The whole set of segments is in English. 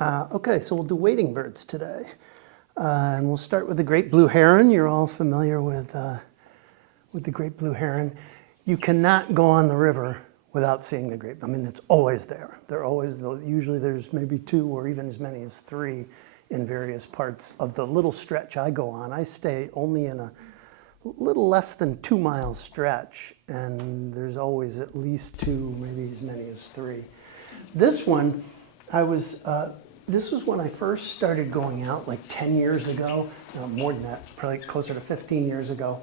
Okay, so we'll do wading birds today. And we'll start with the great blue heron. You're all familiar with the great blue heron. You cannot go on the river without seeing the great. I mean, it's always there. They're always, usually there's maybe 2 or even as many as 3 in various parts of the little stretch I go on. I stay only in a little less than 2 mile stretch, and there's always at least 2, maybe as many as 3. This one, this was when I first started going out, like 10 years ago, more than that, probably closer to 15 years ago.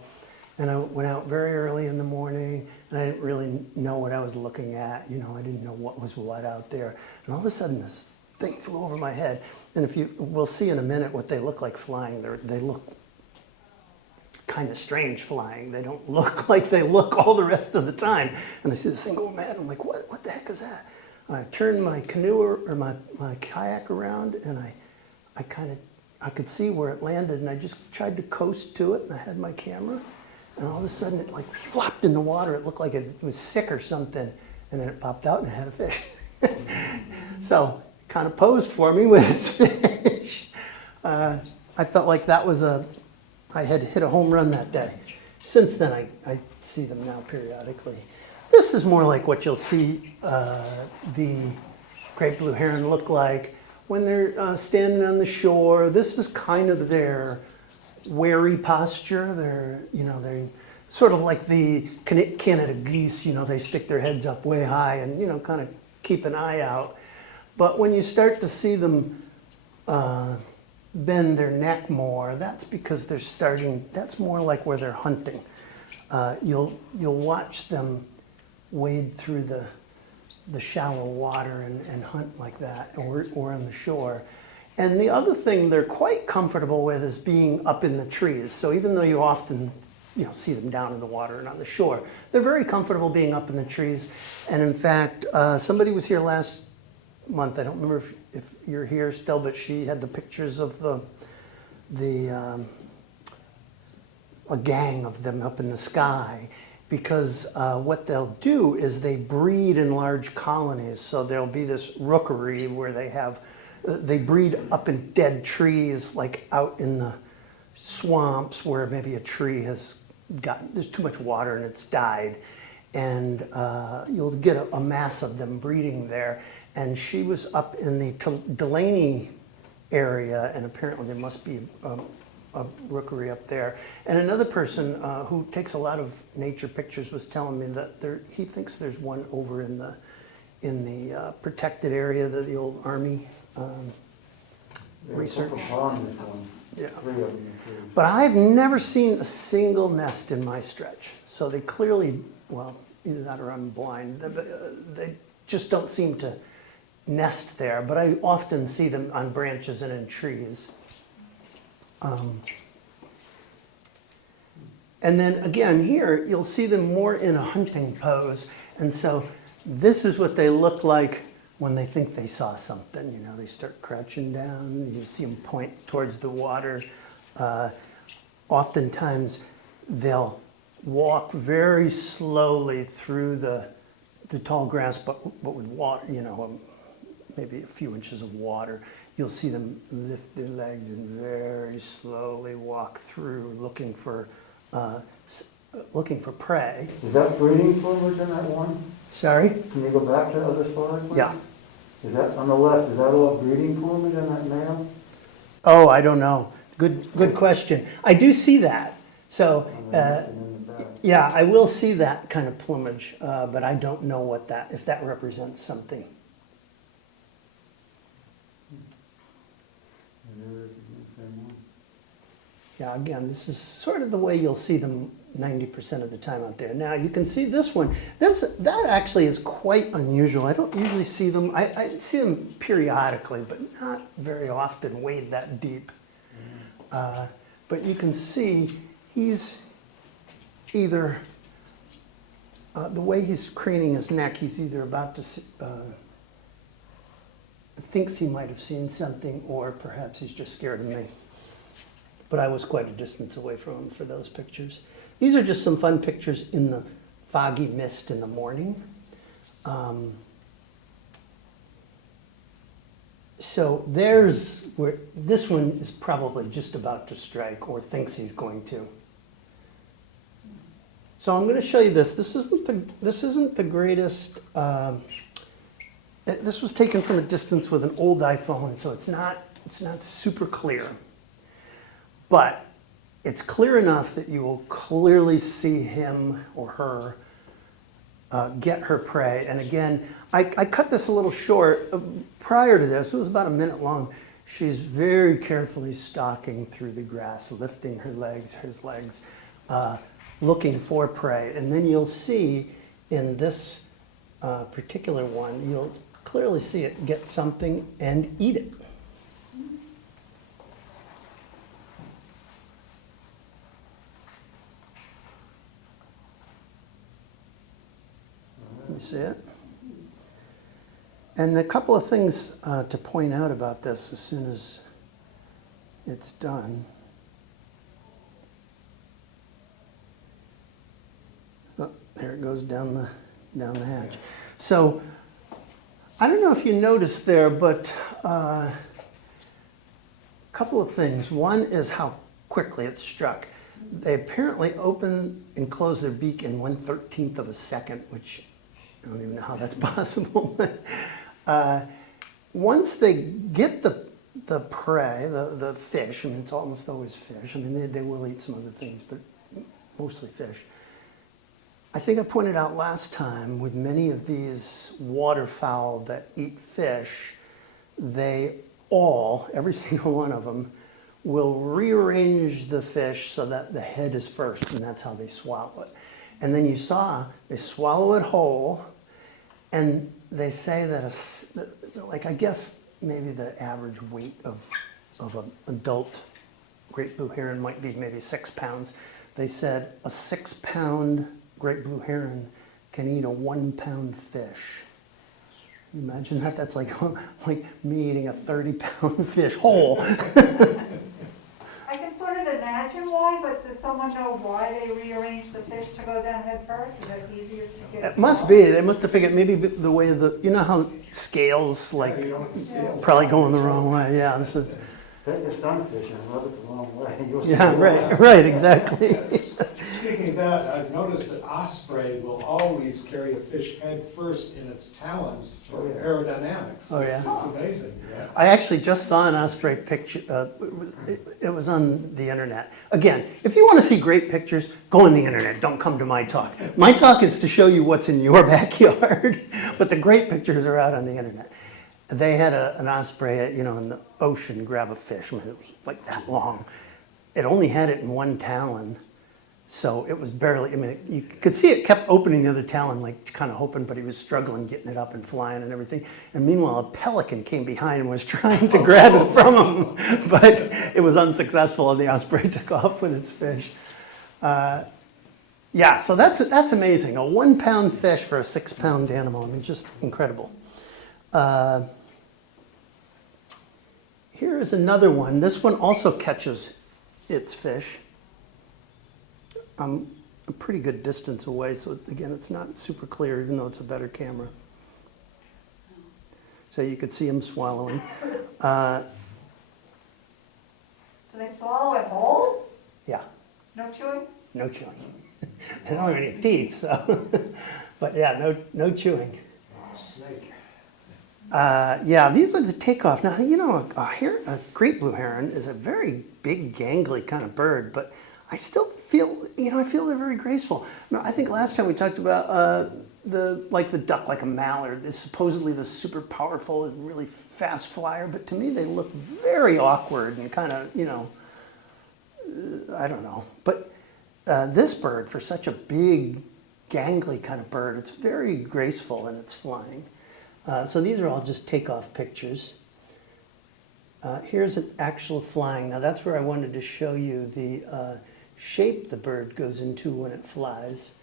And I went out very early in the morning, and I didn't really know what I was looking at. You know, I didn't know what was what out there. And all of a sudden, this thing flew over my head. And we'll see in a minute what they look like flying. They look kind of strange flying. They don't look like they look all the rest of the time. And I see this thing go mad. I'm like, what the heck is that? And I turned my canoe or my kayak around, and I could see where it landed, and I just tried to coast to it, and I had my camera. And all of a sudden, it like flopped in the water. It looked like it was sick or something. And then it popped out and it had a fish. So it kind of posed for me with its fish. I felt like that was I had hit a home run that day. Since then, I see them now periodically. This is more like what you'll see the great blue heron look like when they're standing on the shore. This is kind of their wary posture. They're sort of like the Canada geese. You know, they stick their heads up way high and kind of keep an eye out. But when you start to see them bend their neck more, that's because they're starting. That's more like where they're hunting. You'll watch them wade through the shallow water and hunt like that, or on the shore. And the other thing they're quite comfortable with is being up in the trees. So even though you often see them down in the water and on the shore, they're very comfortable being up in the trees. And in fact, somebody was here last month. I don't remember if you're here still, but she had the pictures of a gang of them up in the sky. Because what they'll do is they breed in large colonies. So there'll be this rookery where they breed up in dead trees, like out in the swamps where maybe a tree there's too much water and it's died. And you'll get a mass of them breeding there. And she was up in the Delaney area, and apparently there must be a rookery up there. And another person who takes a lot of nature pictures was telling me that he thinks there's one over in the protected area, the old Army research. Yeah. But I've never seen a single nest in my stretch. So they clearly, well, either that or I'm blind. They just don't seem to nest there. But I often see them on branches and in trees. And then again here, you'll see them more in a hunting pose. And so this is what they look like when they think they saw something. They start crouching down. You see them point towards the water. Oftentimes, they'll walk very slowly through the tall grass, but with water, maybe a few inches of water. You'll see them lift their legs and very slowly walk through, looking for prey. Is that breeding plumage in that one? Sorry? Can you go back to the other slide? Yeah. Is that on the left? Is that all breeding plumage in that male? Oh, I don't know. Good question. I do see that. So, yeah, I will see that kind of plumage, but I don't know if that represents something. Yeah, again, this is sort of the way you'll see them 90% of the time out there. Now, you can see this one. That actually is quite unusual. I don't usually see them. I see them periodically, but not very often wade that deep. But you can see he's either, the way he's craning his neck, he's either about to thinks he might have seen something, or perhaps he's just scared of me. But I was quite a distance away from him for those pictures. These are just some fun pictures in the foggy mist in the morning. So there's where, this one is probably just about to strike or thinks he's going to. So I'm going to show you this. This isn't the greatest. This was taken from a distance with an old iPhone, so it's not super clear. But it's clear enough that you will clearly see him or her get her prey. And again, I cut this a little short. Prior to this, it was about a minute long. She's very carefully stalking through the grass, lifting her legs, his legs, looking for prey. And then you'll see in this particular one, you'll clearly see it get something and eat it. You see it? And a couple of things to point out about this as soon as it's done. Oh, there it goes down the hatch. So I don't know if you noticed there, but a couple of things. One is how quickly it struck. They apparently open and close their beak in 1/13 of a second, which I don't even know how that's possible. Once they get the prey, the fish, I mean, it's almost always fish. I mean, they will eat some other things, but mostly fish. I think I pointed out last time with many of these waterfowl that eat fish, they all, every single one of them, will rearrange the fish so that the head is first, and that's how they swallow it. And then you saw they swallow it whole, and they say that, like, I guess maybe the average weight of an adult great blue heron might be maybe 6 pounds. They said a 6-pound great blue heron can eat a 1-pound fish. Imagine that. That's like me eating a 30-pound fish whole. I can sort of imagine why, but does someone know why they rearrange the fish to go down head first? Is it easiest to get? It must be. They must have figured maybe the way you know how scales probably going the wrong way. Yeah, this is. Take a sunfish and rub it the wrong way. You'll Yeah, see right, exactly. Speaking of that, I've noticed that osprey will always carry a fish head first in its talons for aerodynamics. Oh, yeah. It's amazing. Yeah. I actually just saw an osprey picture. It was on the internet. Again, if you want to see great pictures, go on the internet. Don't come to my talk. My talk is to show you what's in your backyard, but the great pictures are out on the internet. They had an osprey, in the ocean grab a fish. I mean, it was like that long. It only had it in one talon, so it was barely, you could see it kept opening the other talon, like kind of hoping, but he was struggling getting it up and flying and everything. And meanwhile, a pelican came behind and was trying to grab it from him, but it was unsuccessful, and the osprey took off with its fish. Yeah, so that's amazing. A 1-pound fish for a 6-pound animal. I mean, just incredible. Here is another one. This one also catches its fish. I'm a pretty good distance away, so again, it's not super clear, even though it's a better camera. So you could see him swallowing. Do they swallow it whole? Yeah, No chewing? no chewing. They don't have any teeth, so. But yeah, no chewing. Yeah, these are the takeoff. Now, a great blue heron is a very big, gangly kind of bird, but I still feel, I feel they're very graceful. Now, I think last time we talked about the duck, like a mallard, is supposedly the super powerful and really fast flyer, but to me they look very awkward and kind of, I don't know. But this bird, for such a big, gangly kind of bird, it's very graceful in its flying. So these are all just takeoff pictures. Here's an actual flying. Now that's where I wanted to show you the shape the bird goes into when it flies.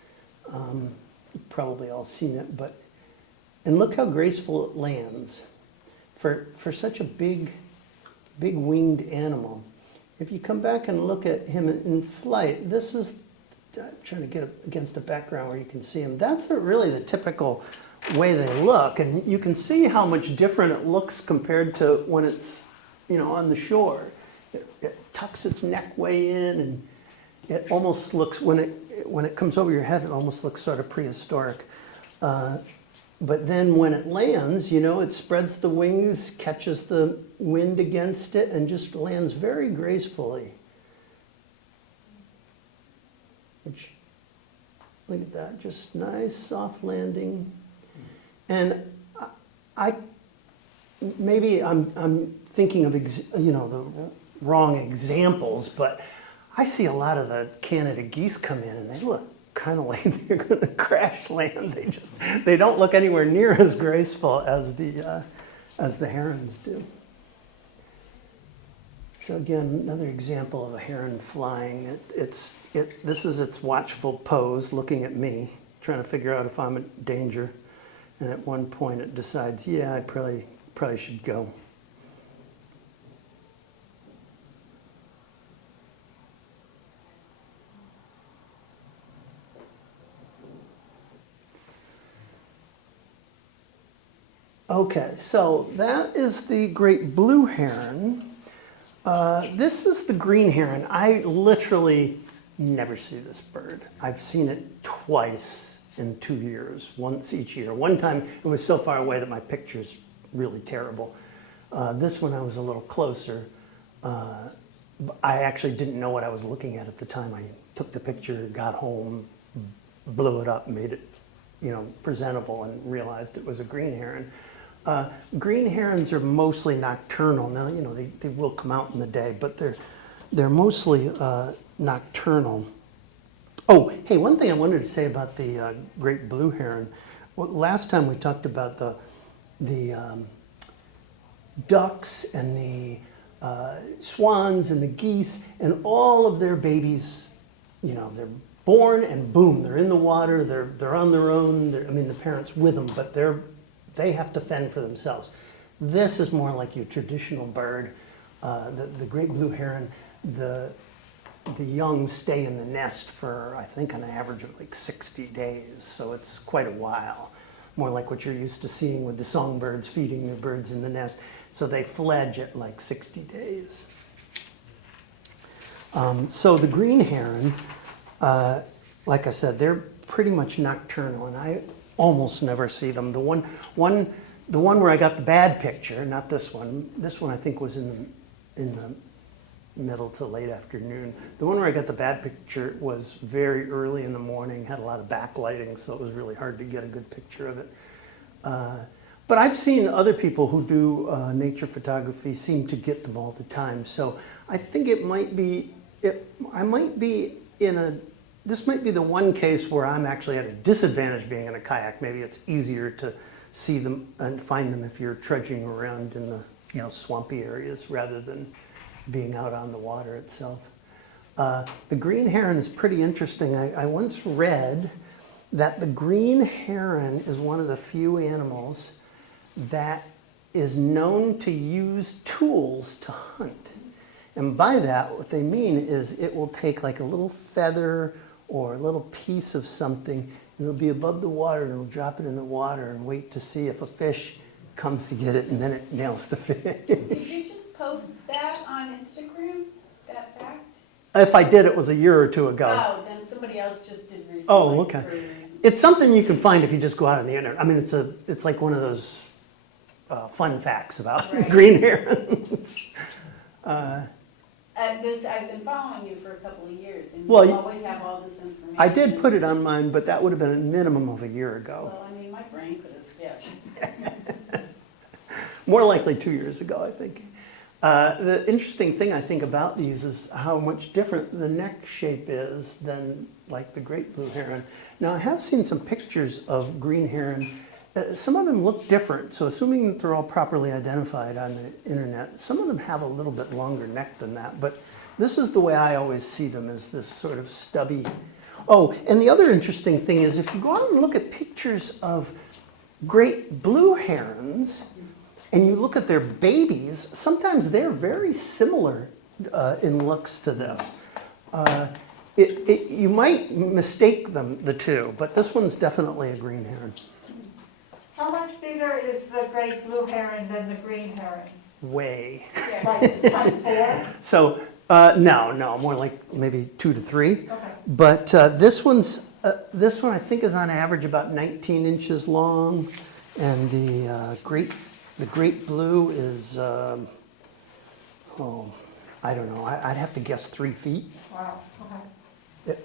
You've probably all seen it, and look how graceful it lands. For such a big winged animal. If you come back and look at him in flight, this is, I'm trying to get against a background where you can see him. That's really the typical way they look. And you can see how much different it looks compared to when it's, on the shore. It tucks its neck way in, and it almost looks, when it comes over your head, it almost looks sort of prehistoric. But then when it lands, it spreads the wings, catches the wind against it, and just lands very gracefully. Which, look at that, just nice, soft landing. And maybe I'm thinking of the wrong examples, but I see a lot of the Canada geese come in and they look kind of like they're going to crash land. They don't look anywhere near as graceful as the herons do. So again, another example of a heron flying. This is its watchful pose, looking at me, trying to figure out if I'm in danger. And at one point it decides, yeah, I probably should go. Okay, so that is the great blue heron. This is the green heron. I literally never see this bird. I've seen it twice in 2 years, once each year. One time it was so far away that my picture's really terrible. This one I was a little closer. I actually didn't know what I was looking at the time. I took the picture, got home, blew it up, made it presentable, and realized it was a green heron. Green herons are mostly nocturnal. Now, they will come out in the day, but they're mostly nocturnal. Oh, hey, one thing I wanted to say about the great blue heron. Well, last time we talked about the ducks and the swans and the geese and all of their babies. They're born and boom, they're in the water. They're on their own. The parents with them, but they have to fend for themselves. This is more like your traditional bird. The great blue heron, the young stay in the nest for, I think, an average of like 60 days. So it's quite a while. More like what you're used to seeing with the songbirds feeding their birds in the nest. So they fledge at like 60 days. So the green heron, like I said, they're pretty much nocturnal, and I almost never see them. The one where I got the bad picture, not this one. This one I think was in the middle to late afternoon. The one where I got the bad picture was very early in the morning, had a lot of backlighting, so it was really hard to get a good picture of it. But I've seen other people who do nature photography seem to get them all the time. So I think this might be the one case where I'm actually at a disadvantage being in a kayak. Maybe it's easier to see them and find them if you're trudging around in the swampy areas rather than being out on the water itself. The green heron is pretty interesting. I once read that the green heron is one of the few animals that is known to use tools to hunt. And by that, what they mean is it will take like a little feather or a little piece of something, and it'll be above the water, and it'll drop it in the water and wait to see if a fish comes to get it, and then it nails the fish. Did you just post that on Instagram, that fact? If I did, it was a year or two ago. Oh, then somebody else just did recently. Oh, okay. It's something you can find if you just go out on the internet. It's like one of those fun facts about green herons. I've been following you for a couple of years, and you Well, always have all this information. I did put it on mine, but that would have been a minimum of a year ago. Well, my brain could have skipped. More likely 2 years ago, I think. The interesting thing I think about these is how much different the neck shape is than like the great blue heron. Now I have seen some pictures of green heron. Some of them look different, so assuming that they're all properly identified on the internet, some of them have a little bit longer neck than that, but this is the way I always see them, as this sort of stubby. Oh, and the other interesting thing is if you go out and look at pictures of great blue herons, and you look at their babies, sometimes they're very similar in looks to this. You might mistake them, the two, but this one's definitely a green heron. sweeter is the great blue heron than the green heron? Way. Like times 4? So, no, more like maybe 2 to 3. Okay. But this one I think is on average about 19 inches long, and the great blue is I don't know. I'd have to guess 3 feet. Wow, okay.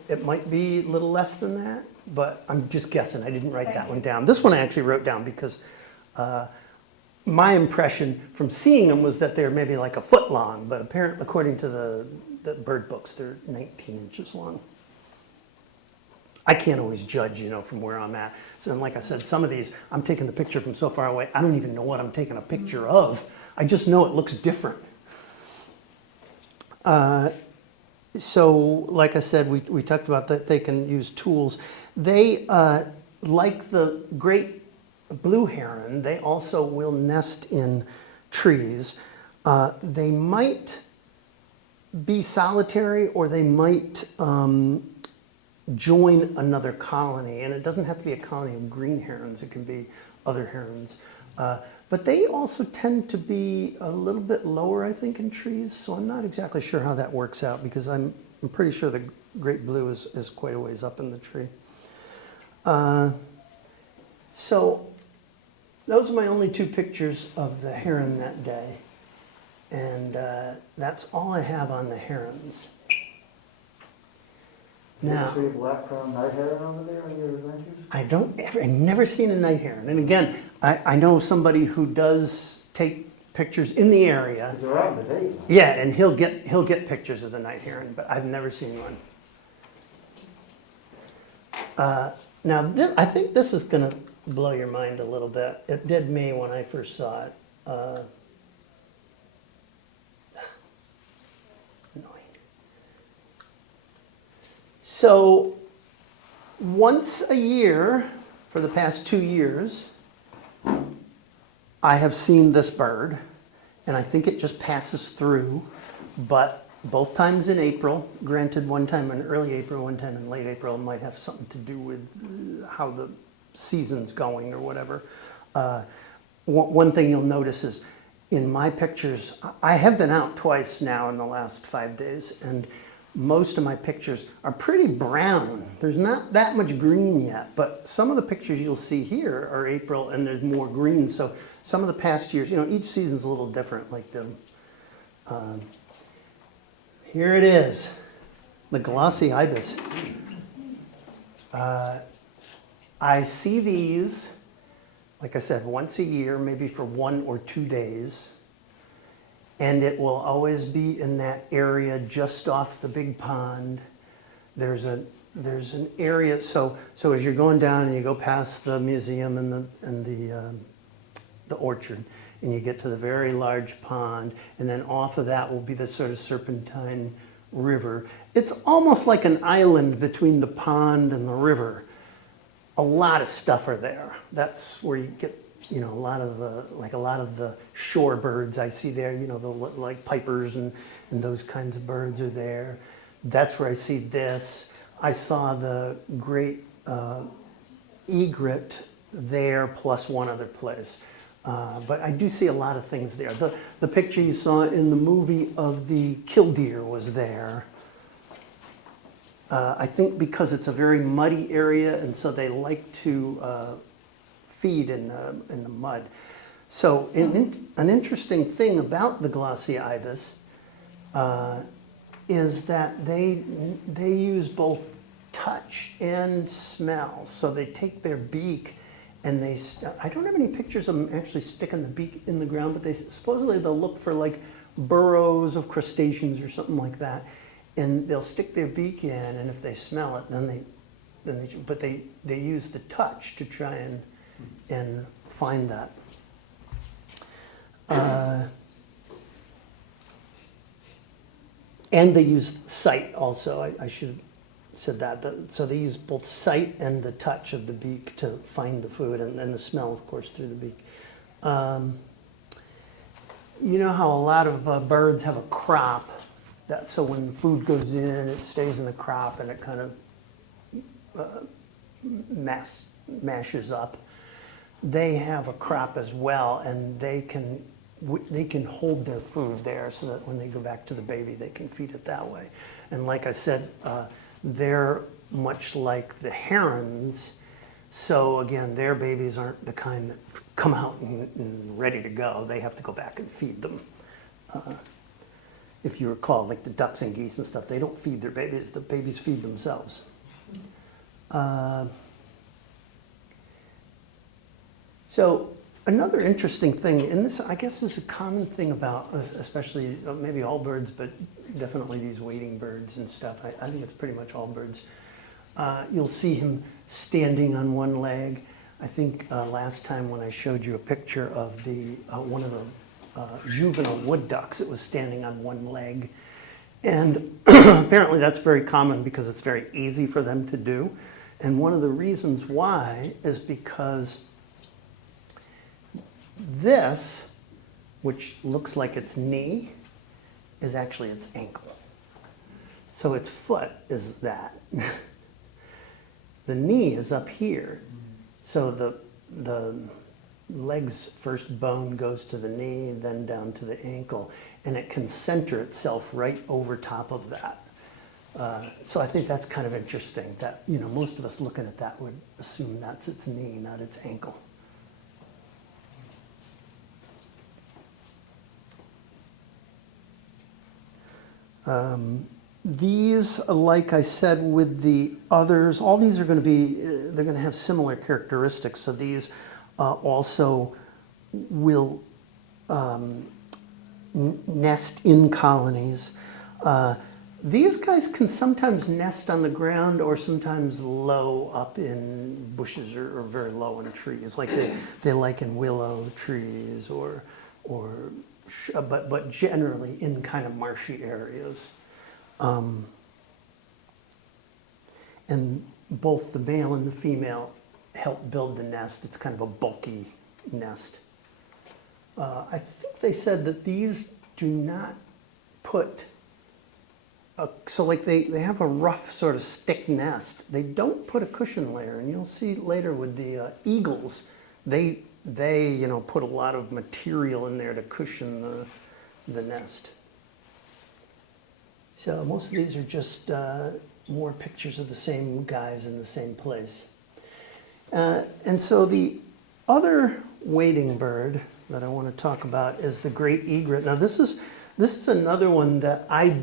It might be a little less than that, but I'm just guessing. I didn't write Thank that one you. down. This one I actually wrote down because my impression from seeing them was that they're maybe like a foot long, but apparently, according to the bird books, they're 19 inches long. I can't always judge, from where I'm at. So, and like I said, some of these, I'm taking the picture from so far away, I don't even know what I'm taking a picture of. I just know it looks different. So, like I said, we talked about that they can use tools. They, like the great blue heron, they also will nest in trees. They might be solitary, or they might join another colony. And it doesn't have to be a colony of green herons. It can be other herons. But they also tend to be a little bit lower, I think, in trees. So I'm not exactly sure how that works out, because I'm pretty sure the great blue is quite a ways up in the tree. So those are my only 2 pictures of the heron that day. And that's all I have on the herons. Now, Did you see a black crowned night heron over there on your adventures? I've never seen a night heron. And again, I know somebody who does take pictures in the area. They're out in the day. Yeah, and he'll get pictures of the night heron, but I've never seen one. Now, I think this is going to blow your mind a little bit. It did me when I first saw it. Annoying. So, once a year for the past 2 years, I have seen this bird, and I think it just passes through, but both times in April, granted one time in early April, one time in late April, it might have something to do with how the season's going or whatever. One thing you'll notice is in my pictures, I have been out twice now in the last 5 days, and most of my pictures are pretty brown. There's not that much green yet, but some of the pictures you'll see here are April and there's more green. So some of the past years, each season's a little different. Like here it is, the glossy ibis. I see these, like I said, once a year, maybe for 1 or 2 days. And it will always be in that area just off the big pond. There's an area, so as you're going down and you go past the museum and the orchard, and you get to the very large pond, and then off of that will be the sort of serpentine river. It's almost like an island between the pond and the river. A lot of stuff are there. That's where you get a lot of the shore birds I see there, like pipers and those kinds of birds are there. That's where I see this. I saw the great egret there, plus one other place. But I do see a lot of things there. The picture you saw in the movie of the killdeer was there. I think because it's a very muddy area, and so they like to feed in the mud. So an interesting thing about the glossy ibis is that they use both touch and smell. So they take their beak and I don't have any pictures of them actually sticking the beak in the ground, but supposedly they'll look for like burrows of crustaceans or something like that, and they'll stick their beak in, and if they smell it, but they use the touch to try and find that. And they use sight also. I should have said that. So they use both sight and the touch of the beak to find the food, and the smell, of course, through the beak. You know how a lot of birds have a crop? So when the food goes in, it stays in the crop and it kind of mashes up. they have a crop as well, and they can hold their food there so that when they go back to the baby, they can feed it that way. And like I said, they're much like the herons. So again, their babies aren't the kind that come out and ready to go. They have to go back and feed them. If you recall, like the ducks and geese and stuff, they don't feed their babies. The babies feed themselves. So another interesting thing, and this I guess is a common thing about, especially maybe all birds, but definitely these wading birds and stuff. I think it's pretty much all birds. You'll see him standing on one leg. I think last time when I showed you a picture of the one of the juvenile wood ducks, it was standing on one leg. And apparently that's very common because it's very easy for them to do. And one of the reasons why is because this, which looks like its knee, is actually its ankle. So its foot is that. The knee is up here. So the leg's first bone goes to the knee, then down to the ankle, and it can center itself right over top of that. So I think that's kind of interesting that, you know, most of us looking at that would assume that's its knee, not its ankle. These, like I said, with the others, all these are going to be, they're going to have similar characteristics. So these also will nest in colonies. These guys can sometimes nest on the ground or sometimes low up in bushes or very low in trees, like they like in willow trees but generally in kind of marshy areas. And both the male and the female help build the nest. It's kind of a bulky nest. I think they said that these do not put, so like they have a rough sort of stick nest. They don't put a cushion layer, and you'll see later with the eagles, they you know, put a lot of material in there to cushion the nest. So most of these are just more pictures of the same guys in the same place. And so the other wading bird that I want to talk about is the great egret. Now this is another one that I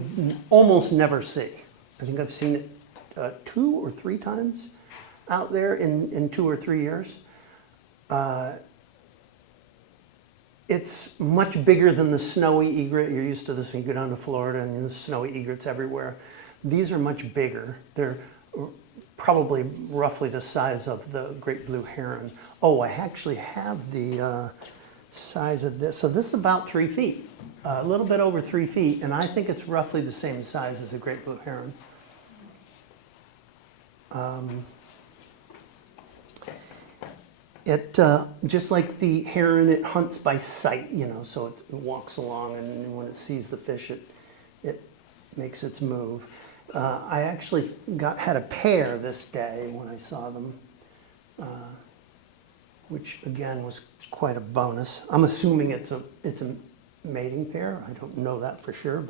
almost never see. I think I've seen it 2 or 3 times out there in 2 or 3 years. It's much bigger than the snowy egret. You're used to this when you go down to Florida and there's snowy egrets everywhere. These are much bigger. They're probably roughly the size of the great blue heron. Oh, I actually have the size of this. So this is about 3 feet, a little bit over 3 feet, and I think it's roughly the same size as the great blue heron. It, just like the heron, it hunts by sight, you know, so it walks along, and when it sees the fish, it makes its move. I actually had a pair this day when I saw them, which again was quite a bonus. I'm assuming it's a mating pair. I don't know that for sure,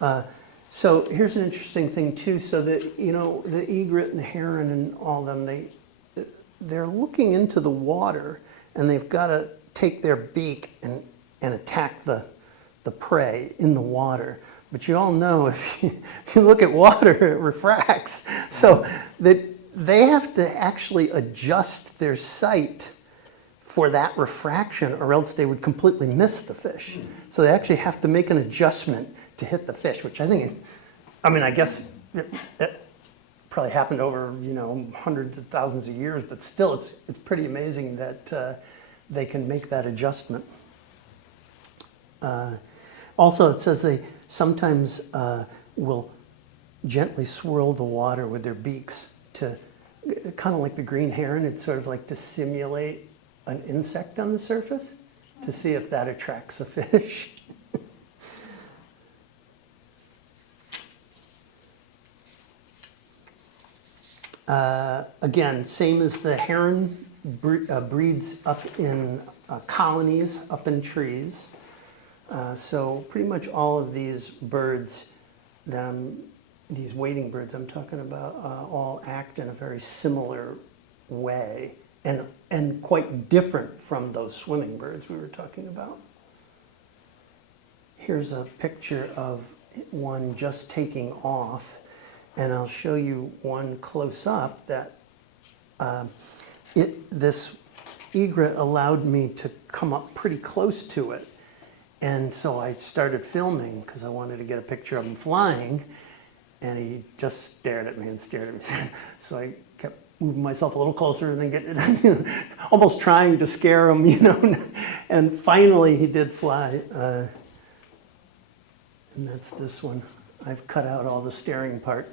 but so here's an interesting thing too. So that, you know, the egret and the heron and all of them, they're looking into the water, and they've got to take their beak and attack the prey in the water. But you all know if you look at water, it refracts. So that they have to actually adjust their sight for that refraction, or else they would completely miss the fish. So they actually have to make an adjustment to hit the fish, which I think, I mean, I guess it probably happened over, you know, hundreds of thousands of years, but still it's pretty amazing that they can make that adjustment. Also, it says they sometimes will gently swirl the water with their beaks to, kind of like the green heron, it's sort of like to simulate an insect on the surface to see if that attracts a fish. Again, same as the heron breeds up in colonies, up in trees. So pretty much all of these birds these wading birds I'm talking about, all act in a very similar way and quite different from those swimming birds we were talking about. Here's a picture of one just taking off, and I'll show you one close up that this egret allowed me to come up pretty close to it. And so I started filming because I wanted to get a picture of him flying, and he just stared at me and stared at me. So I kept moving myself a little closer and then getting almost trying to scare him, and finally he did fly. And that's this one. I've cut out all the staring part.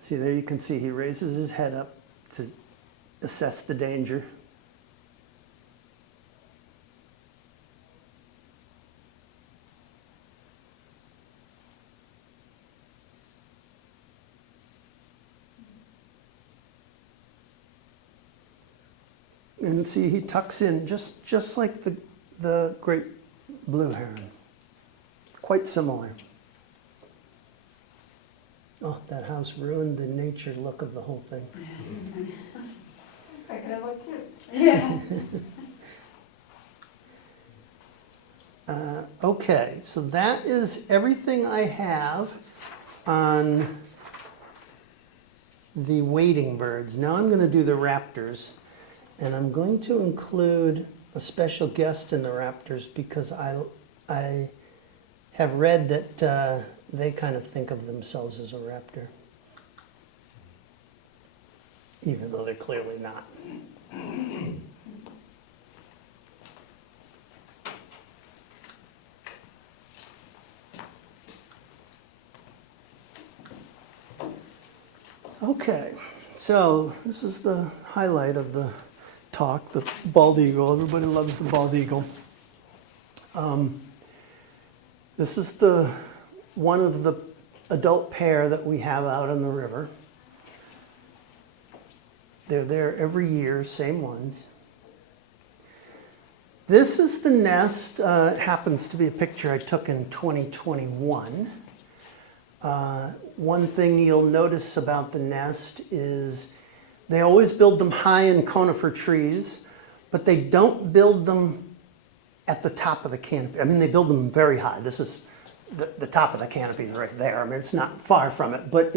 See, there you can see he raises his head up to assess the danger. And see, he tucks in just like the great blue heron. Quite similar. Oh, that house ruined the nature look of the whole thing. Making it look cute. Yeah. Okay, so that is everything I have on the wading birds. Now I'm going to do the raptors, and I'm going to include a special guest in the raptors because I have read that they kind of think of themselves as a raptor, even though they're clearly not. Okay, so this is the highlight of the talk, the bald eagle. Everybody loves the bald eagle. This is one of the adult pair that we have out on the river. They're there every year, same ones. This is the nest. It happens to be a picture I took in 2021. One thing you'll notice about the nest is they always build them high in conifer trees, but they don't build them at the top of the canopy. I mean, they build them very high. This is the top of the canopy right there. I mean, it's not far from it, but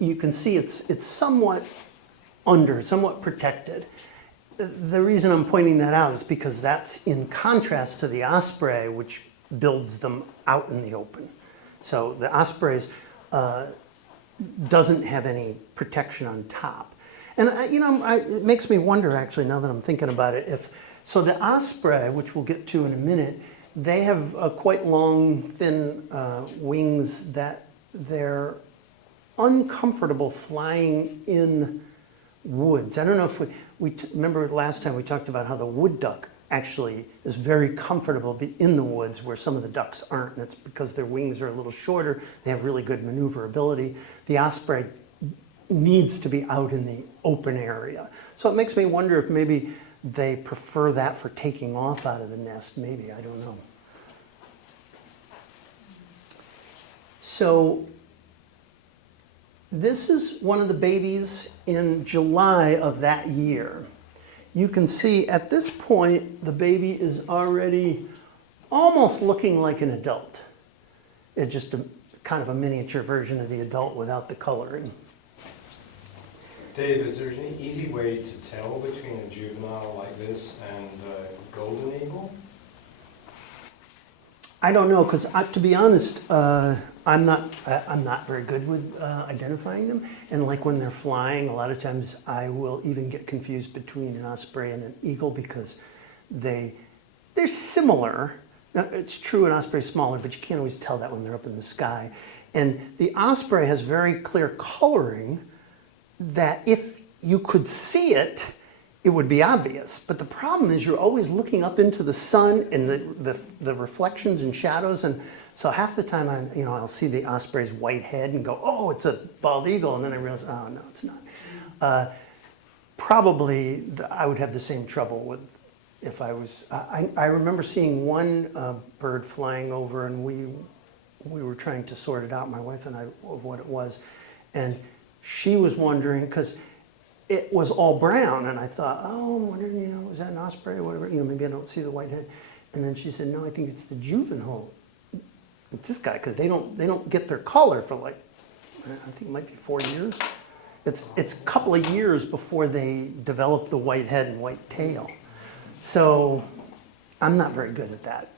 you can see it's somewhat somewhat protected. The reason I'm pointing that out is because that's in contrast to the osprey, which builds them out in the open. So the ospreys doesn't have any protection on top. And it makes me wonder, actually, now that I'm thinking about it, so the osprey, which we'll get to in a minute, they have quite long, thin wings that they're uncomfortable flying in woods. I don't know if we remember last time we talked about how the wood duck actually is very comfortable in the woods where some of the ducks aren't, and it's because their wings are a little shorter. They have really good maneuverability. The osprey needs to be out in the open area. So it makes me wonder if maybe they prefer that for taking off out of the nest. Maybe, I don't know. So this is one of the babies in July of that year. You can see at this point, the baby is already almost looking like an adult. It's just kind of a miniature version of the adult without the coloring. Dave, is there any easy way to tell between a juvenile like this and a golden eagle? I don't know, because to be honest, I'm not very good with identifying them. And like when they're flying, a lot of times I will even get confused between an osprey and an eagle because they're similar. Now, it's true an osprey is smaller, but you can't always tell that when they're up in the sky. And the osprey has very clear coloring that if you could see it, it would be obvious. But the problem is you're always looking up into the sun and the reflections and shadows. And so half the time I'll see the osprey's white head and go, oh, it's a bald eagle. And then I realize, oh, no, it's not. probably I would have the same trouble with if I was. I remember seeing one bird flying over, and we were trying to sort it out, my wife and I, of what it was, and she was wondering because it was all brown, and I thought, oh, I'm wondering, you know, was that an osprey or whatever? You know, maybe I don't see the white head. And then she said, no, I think it's the juvenile. It's this guy, because they don't get their color for like, I think it might be 4 years. It's a couple of years before they develop the white head and white tail. So I'm not very good at that.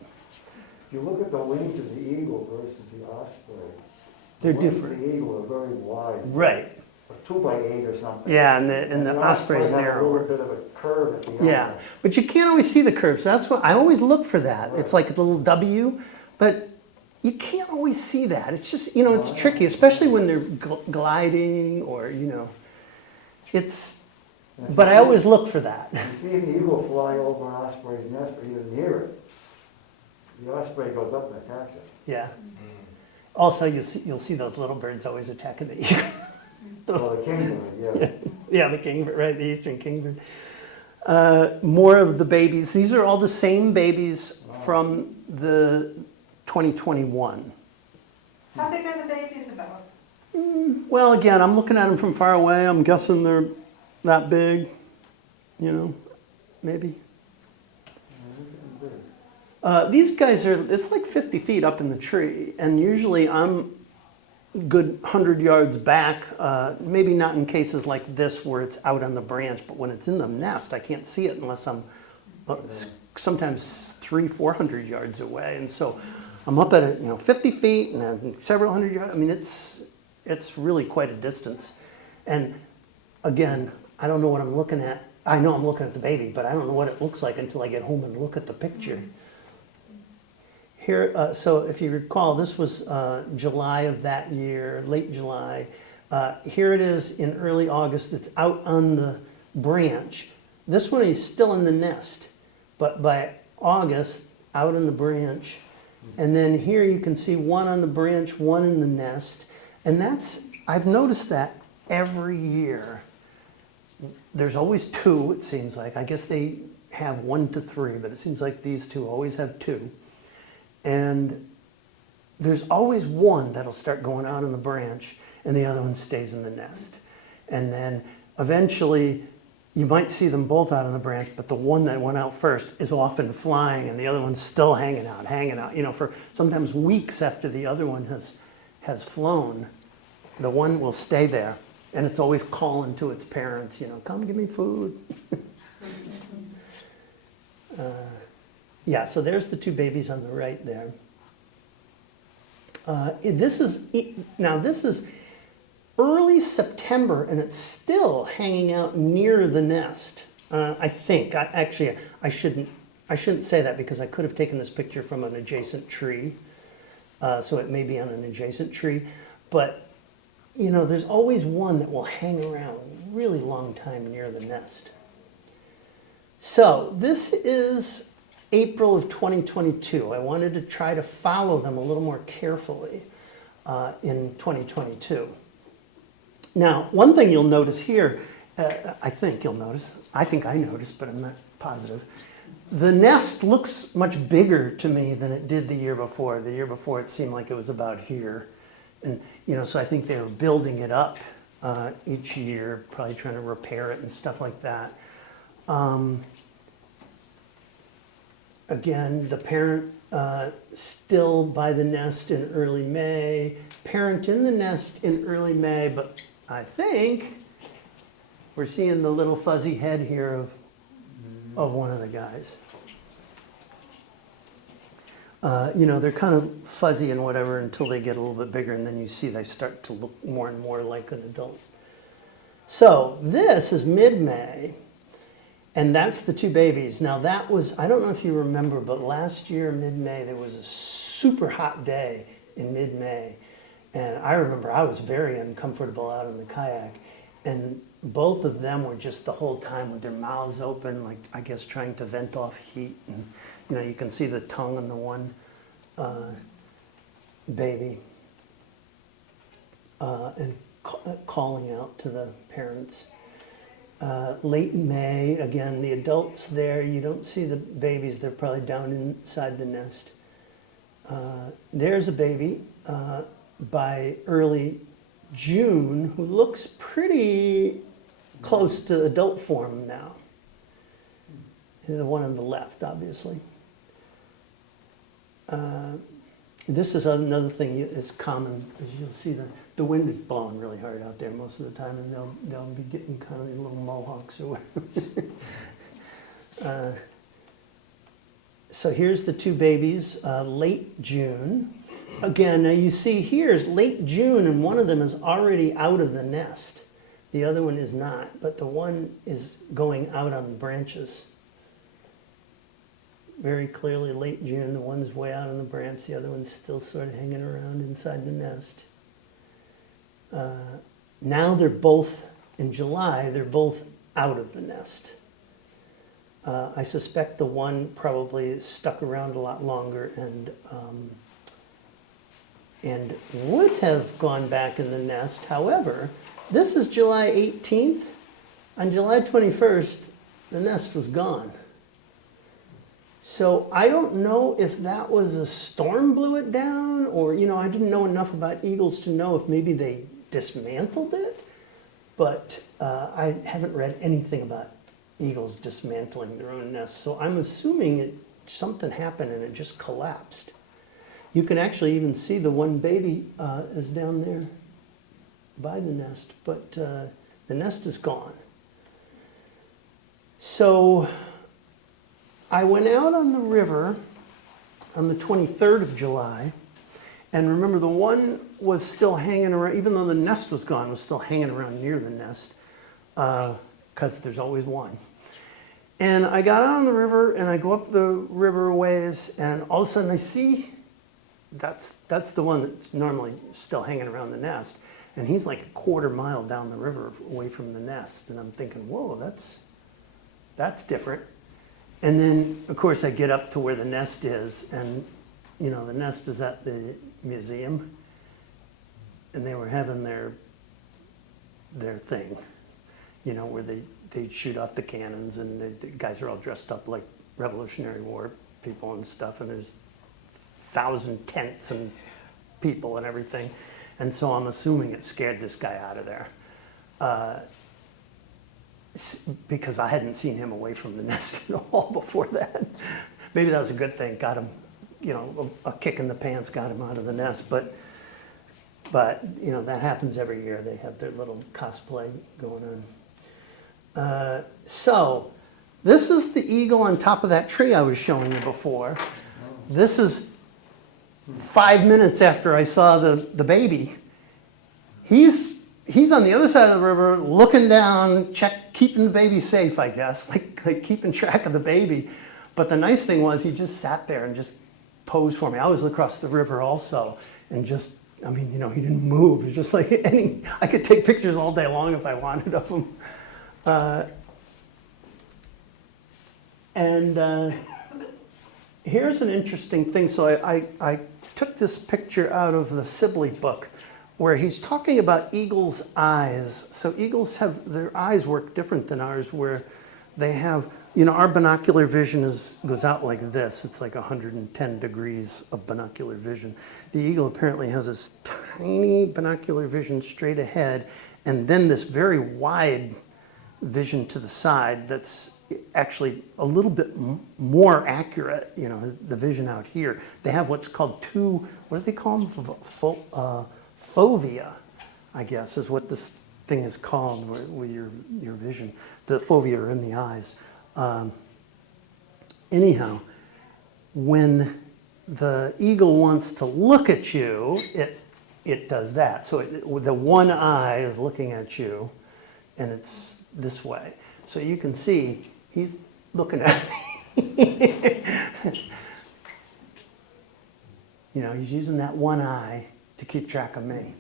If you look at the wings of the eagle versus the osprey. They're the wings different. of the eagle are very wide. Right. A 2x8 or something. Yeah, and the osprey's osprey has a narrower. little bit of a curve at the end. Yeah, but you can't always see the curves. That's what I always look for that. It's like a little W, but you can't always see that. It's just, you know, it's tricky, especially when they're gliding or, you know, it's, but I always look for that. You see an eagle fly over an osprey's nest or even near it. The osprey goes up and attacks it. Yeah. Also, you'll see those little birds always attacking the eagle. Well, the kingbird, yeah. Yeah, the kingbird, right, the eastern kingbird. More of the babies. These are all the same babies from the 2021. How big are the babies about? Well, again, I'm looking at them from far away. I'm guessing they're that big, you know, maybe. These guys are, it's like 50 feet up in the tree, and usually I'm good 100 yards back, maybe not in cases like this where it's out on the branch, but when it's in the nest, I can't see it unless I'm sometimes 300-400 yards away. And so I'm up at 50 feet and then several hundred yards. I mean, it's really quite a distance. And again, I don't know what I'm looking at. I know I'm looking at the baby, but I don't know what it looks like until I get home and look at the picture. Here, so if you recall, this was July of that year, late July. Here it is in early August. It's out on the branch. This one is still in the nest, but by August, out on the branch. And then here you can see one on the branch, one in the nest. And that's, I've noticed that every year. There's always two, it seems like. I guess they have 1 to 3, but it seems like these two always have 2. And there's always one that'll start going out on the branch and the other one stays in the nest. And then eventually you might see them both out on the branch, but the one that went out first is often flying and the other one's still hanging out, you know, for sometimes weeks after the other one has flown. The one will stay there and it's always calling to its parents, you know, come give me food. Yeah, so there's the 2 babies on the right there. This is early September, and it's still hanging out near the nest. I think. I shouldn't say that because I could have taken this picture from an adjacent tree, so it may be on an adjacent tree. But you know, there's always one that will hang around a really long time near the nest. So this is April of 2022. I wanted to try to follow them a little more carefully in 2022. Now, one thing you'll notice here, I think I noticed, but I'm not positive. The nest looks much bigger to me than it did the year before. The year before it seemed like it was about here. And, you know, so I think they were building it up each year, probably trying to repair it and stuff like that. Again, the parent still by the nest in early May, parent in the nest in early May, but I think we're seeing the little fuzzy head here of one of the guys. You know, they're kind of fuzzy and whatever until they get a little bit bigger, and then you see they start to look more and more like an adult. So this is mid-May. And that's the 2 babies. Now that was, I don't know if you remember, but last year, mid-May, there was a super hot day in mid-May. And I remember I was very uncomfortable out in the kayak. And both of them were just the whole time with their mouths open, like I guess trying to vent off heat. And you know, you can see the tongue on the one baby. And calling out to the parents. Late May, again, the adults there, you don't see the babies, they're probably down inside the nest. There's a baby by early June who looks pretty close to adult form now. The one on the left, obviously. This is another thing that's common, as you'll see, the wind is blowing really hard out there most of the time, and they'll be getting kind of little mohawks or whatever. So here's the two babies, late June. Again, now you see here is late June, and one of them is already out of the nest. The other one is not, but the one is going out on the branches. Very clearly late June, the one's way out on the branch, the other one's still sort of hanging around inside the nest. Now they're both, in July, they're both out of the nest. I suspect the one probably is stuck around a lot longer and would have gone back in the nest. However, this is July 18th. On July 21st, the nest was gone. So I don't know if that was a storm blew it down, or, I didn't know enough about eagles to know if maybe they dismantled it, but I haven't read anything about eagles dismantling their own nests. So I'm assuming something happened and it just collapsed. You can actually even see the one baby is down there by the nest, but the nest is gone. So I went out on the river on the 23rd of July, and remember the one was still hanging around, even though the nest was gone, was still hanging around near the nest, because there's always one. And I got out on the river, and I go up the river a ways, and all of a sudden I see that's the one that's normally still hanging around the nest, and he's like a quarter mile down the river away from the nest, and I'm thinking, whoa, that's different. And then, of course, I get up to where the nest is, and, the nest is at the museum, and they were having their thing, where they shoot off the cannons, and the guys are all dressed up like Revolutionary War people and stuff, and there's 1,000 tents and people and everything. And so I'm assuming it scared this guy out of there. Because I hadn't seen him away from the nest at all before that. Maybe that was a good thing. Got him, a kick in the pants got him out of the nest. But that happens every year. They have their little cosplay going on. So this is the eagle on top of that tree I was showing you before. This is 5 minutes after I saw the baby. He's on the other side of the river looking down, keeping the baby safe, I guess, like keeping track of the baby. But the nice thing was he just sat there and just posed for me. I was across the river also, and he didn't move. It was just like I could take pictures all day long if I wanted of him. Here's an interesting thing. So I took this picture out of the Sibley book, where he's talking about eagles' eyes. So eagles their eyes work different than ours, where they have, our binocular vision goes out like this. It's like 110 degrees of binocular vision. The eagle apparently has this tiny binocular vision straight ahead, and then this very wide vision to the side that's actually a little bit more accurate, the vision out here. They have what's called what do they call them? Fovea, I guess, is what this thing is called with your vision. The fovea are in the eyes. Anyhow, when the eagle wants to look at you, it does that. So the one eye is looking at you, and it's this way. So you can see he's looking at me. He's using that one eye to keep track of me.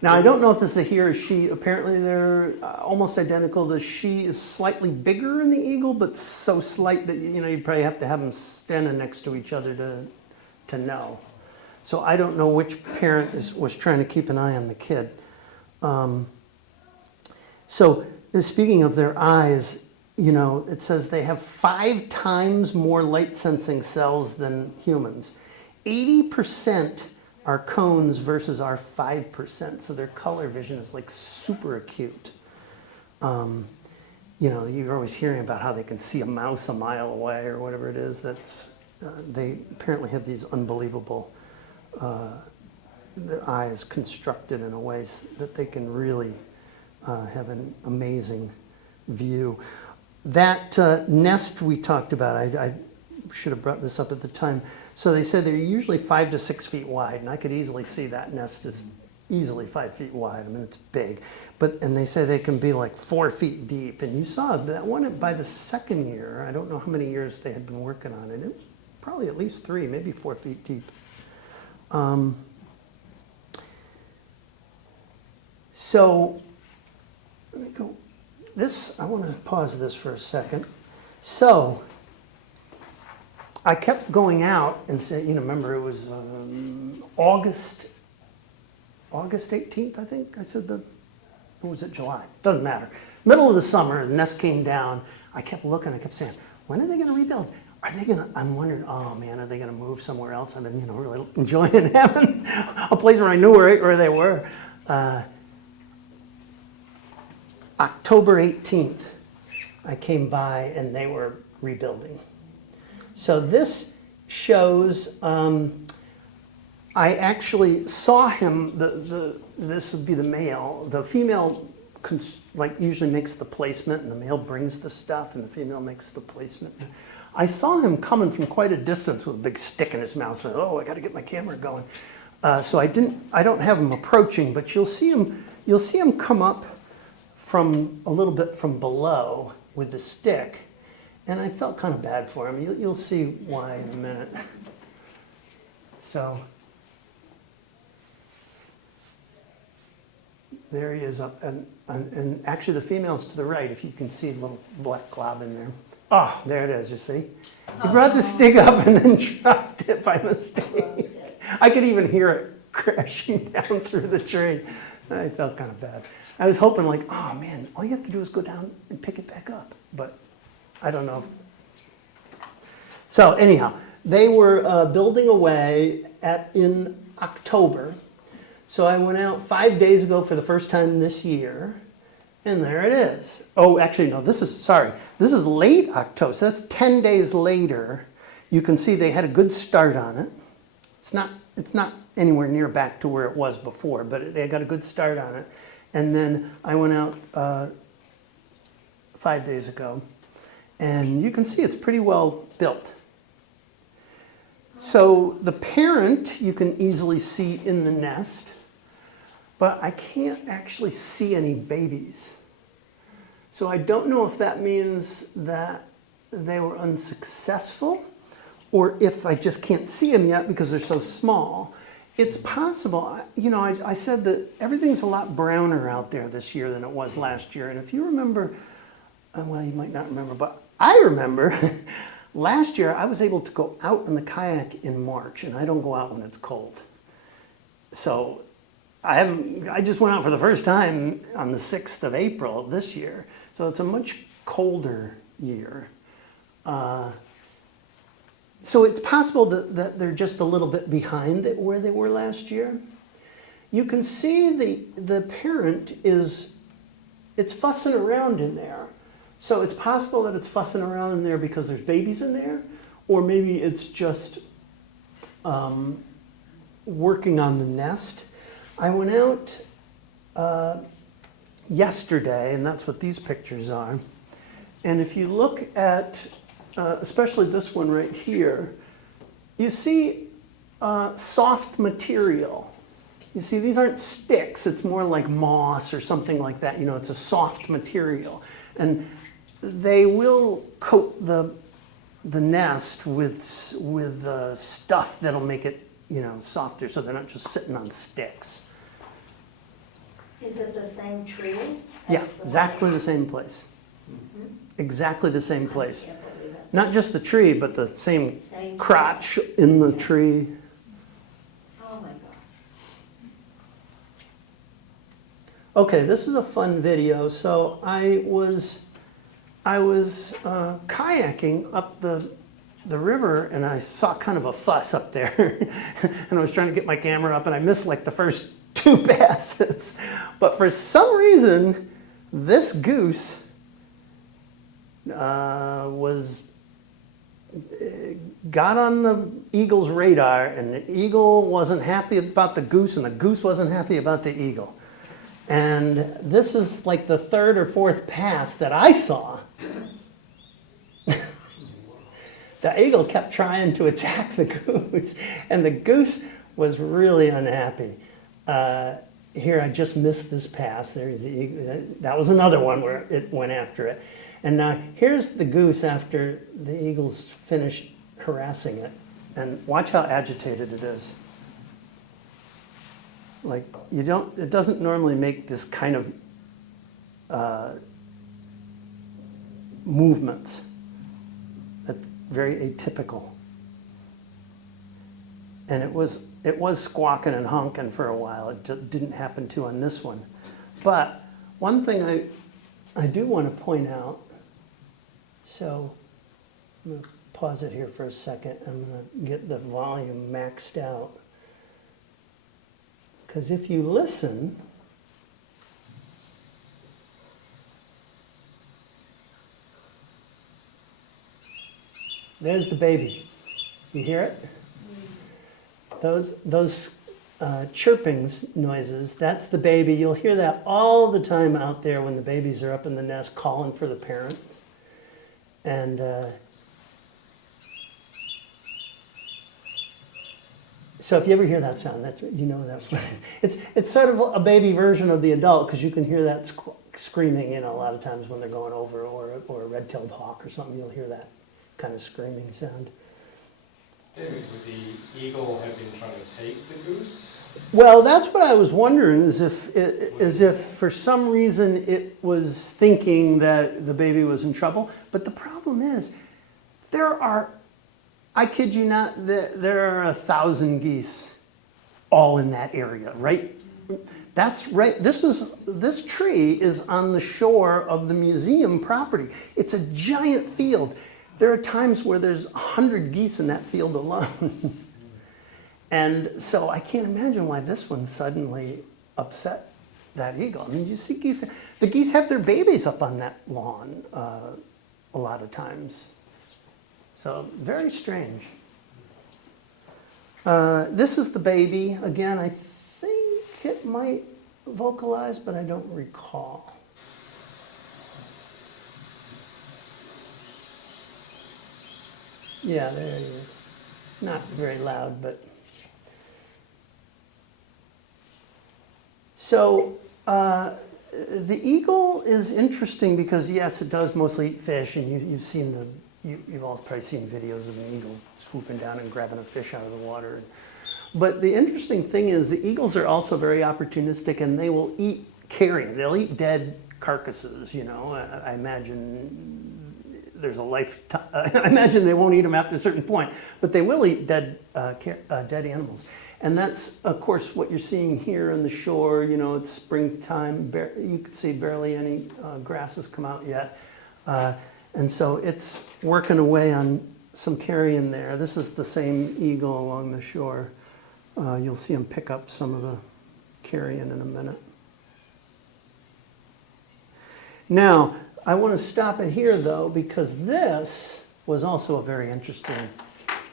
Now, I don't know if this is a he or a she. Apparently, they're almost identical. The she is slightly bigger in the eagle, but so slight that you'd probably have to have them standing next to each other to know. So I don't know which parent was trying to keep an eye on the kid. So speaking of their eyes, you know, it says they have 5 times more light sensing cells than humans. 80% are cones versus our 5%, so their color vision is like super acute. You know, you're always hearing about how they can see a mouse a mile away or whatever it is. That's they apparently have these unbelievable their eyes constructed in a way that they can really have an amazing view. That nest we talked about, I should have brought this up at the time. So they said they're usually 5 to 6 feet wide, and I could easily see that nest is easily 5 feet wide. I mean, it's big. And they say they can be like 4 feet deep. And you saw that one by the second year. I don't know how many years they had been working on it. It was probably at least 3, maybe 4 feet deep. So let me go. I want to pause this for a second. So I kept going out and saying, you know, remember it was August 18th, I think. I said or was it July? Doesn't matter. Middle of the summer, the nest came down. I kept looking, I kept saying, when are they going to rebuild? Are they going to, I'm wondering, oh man, are they going to move somewhere else? I've been, you know, really enjoying having a place where I knew where they were. October 18th, I came by and they were rebuilding. So this shows, I actually saw him, this would be the male. The female usually makes the placement and the male brings the stuff and the female makes the placement. I saw him coming from quite a distance with a big stick in his mouth. So, oh, I got to get my camera going. So I don't have him approaching, but you'll see him come up from a little bit from below with the stick. And I felt kind of bad for him. You'll see why in a minute. So there he is up, and actually the female's to the right, if you can see a little black glob in there. Oh, there it is, you see? He brought the stick up and then dropped it by mistake. I could even hear it crashing down through the tree. I felt kind of bad. I was hoping like, oh man, all you have to do is go down and pick it back up. But I don't know. So anyhow, they were building away in October. So I went out 5 days ago for the first time this year, and there it is. Oh, actually, no, this is late October, so that's 10 days later. You can see they had a good start on it. It's not anywhere near back to where it was before, but they got a good start on it. And then I went out 5 days ago, and you can see it's pretty well built. So the parent you can easily see in the nest, but I can't actually see any babies. So I don't know if that means that they were unsuccessful or if I just can't see them yet because they're so small. It's possible, you know, I said that everything's a lot browner out there this year than it was last year. And if you remember, well, you might not remember, but I remember last year I was able to go out in the kayak in March, and I don't go out when it's cold. So I just went out for the first time on the 6th of April of this year. So it's a much colder year. So it's possible that they're just a little bit behind where they were last year. You can see the parent it's fussing around in there. So it's possible that it's fussing around in there because there's babies in there, or maybe it's just working on the nest. I went out yesterday, and that's what these pictures are. And if you look at, especially this one right here, you see soft material. You see, these aren't sticks. It's more like moss or something like that. You know, it's a soft material. And they will coat the nest with stuff that'll make it, you know, softer, so they're not just sitting on sticks. Is it the same tree? Yeah, exactly the same place. Mm-hmm. Exactly the same place. I can't believe it. Not just the tree, but the same Same crotch in the tree. Oh my Okay, this is a fun video. So I was kayaking up the river, and I saw kind of a fuss up there. And I was trying to get my camera up, and I missed like the first 2 passes. But for some reason, this goose got on the eagle's radar, and the eagle wasn't happy about the goose, and the goose wasn't happy about the eagle. And this is like the 3rd or 4th pass that I saw. The eagle kept trying to attack the goose, and the goose was really unhappy. Here, I just missed this pass. There's the eagle. That was another one where it went after it. And now here's the goose after the eagle's finished harassing it. And watch how agitated it is. Like, it doesn't normally make this kind of movements. That's very atypical. And it was squawking and honking for a while. It just didn't happen to on this one. But one thing I do want to point out, so I'm going to pause it here for a second. I'm going to get the volume maxed out. Because if you listen, there's the baby. You hear it? Those chirpings noises, that's the baby. You'll hear that all the time out there when the babies are up in the nest calling for the parents. And so if you ever hear that sound, that's you know that's what it's sort of a baby version of the adult, because you can hear that screaming. You know, a lot of times when they're going over, or a red-tailed hawk or something, you'll hear that kind of screaming sound. David, would the eagle have been trying to take the goose? Well, that's what I was wondering, is if for some reason it was thinking that the baby was in trouble. But the problem is, I kid you not, there are 1,000 geese all in that area, right? That's right. This tree is on the shore of the museum property. It's a giant field. There are times where there's 100 geese in that field alone. And so I can't imagine why this one suddenly upset that eagle. I mean, you see geese, the geese have their babies up on that lawn a lot of times. So very strange. This is the baby. Again, I think it might vocalize, but I don't recall. Yeah, there he is. Not very loud, but. So the eagle is interesting because, yes, it does mostly eat fish, and you've all probably seen videos of an eagle swooping down and grabbing a fish out of the water. But the interesting thing is the eagles are also very opportunistic, and they will eat carrion. They'll eat dead carcasses, you know. I imagine there's a I imagine they won't eat them after a certain point, but they will eat dead animals. And that's, of course, what you're seeing here on the shore. You know, it's springtime. You can see barely any grass has come out yet. And so it's working away on some carrion there. This is the same eagle along the shore. You'll see him pick up some of the carrion in a minute. Now, I want to stop it here, though, because this was also a very interesting